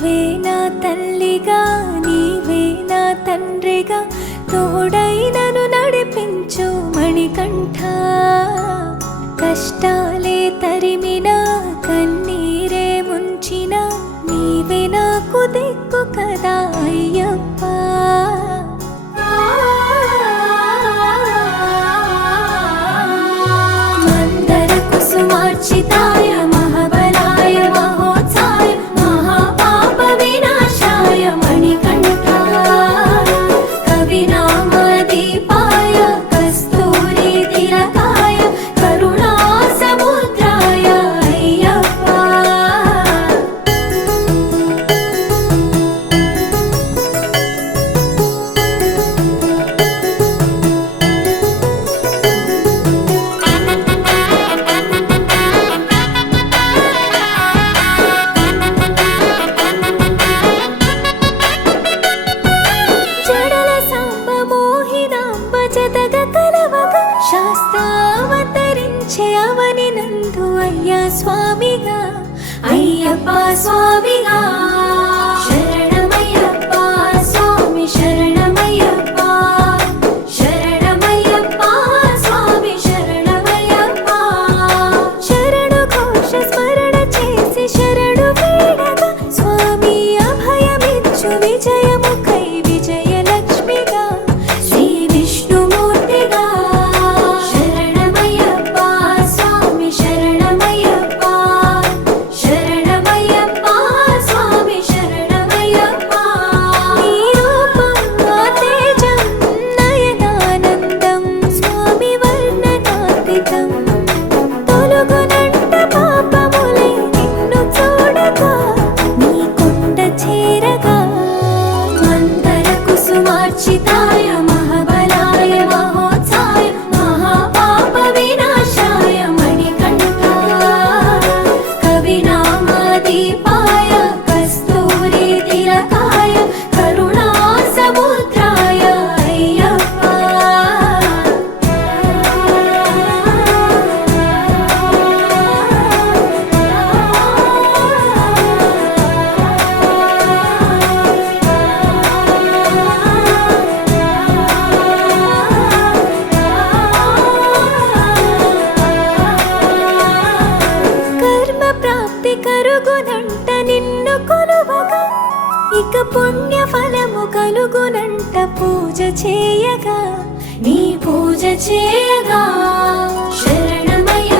నీవే నా తల్లిగా నీవే నా తండ్రిగా తోడైనను నడిపించు మణికంఠ కష్టాలే తరిమిన కన్నీరే ముంచిన నీవే నాకు దిక్కు కదా అయ్యప్ప మందర కుసుమార్చితాయ మహాబలాయ మహోత్సాయ మహాపాప వినాశాయ మణికంఠాయ కవినామదీపాయ కస్తూరి తిలకాయ కరుణా సముద్రాయ అయ్యప్ప జడల సాంబ మోహినాంబ జతగ కలవగ శాస్త్రావతరించే అవని నందు అయ్యా స్వామిగా అయ్యప్ప స్వామిగా శరణమయ్యప్ప స్వామి శరణమయ్యప్ప శరణమయ్యప్ప స్వామి శరణమయ్యప్ప శరణు ఘోష స్మరణ చేసి శరణు వేడగా స్వామి అభయమిచ్చు విజయముఖై విజయలక్ష్మిగా శ్రీ విష్ణుమూర్తిగా శరణమయ్యప్ప స్వామి శరణమయ్యప్ప శరణమయ్యప్ప స్వామి శరణమయ్యప్ప నీ రూపం తేజం నయనానందం స్వామి వర్ణనాతీతం తొలగునంట పాపములై నిన్ను చూడగా నీ కొండ చేరగా మందర కుసుమార్చితాయ మహాబలాయ మహోత్సాయ మహాపాప వినాశాయ మణికంఠాయ కవినామదీపాయ కస్తూరి తిలకాయ కరుణా సముద్రాయ అయ్యప్ప కర్మ ప్రాప్తి కరుగునంట నిన్ను కొలువగా ఇక పుణ్య ఫలము కలుగునంట పూజ చేయగా నీ పూజ చేయగా శరణమయ్య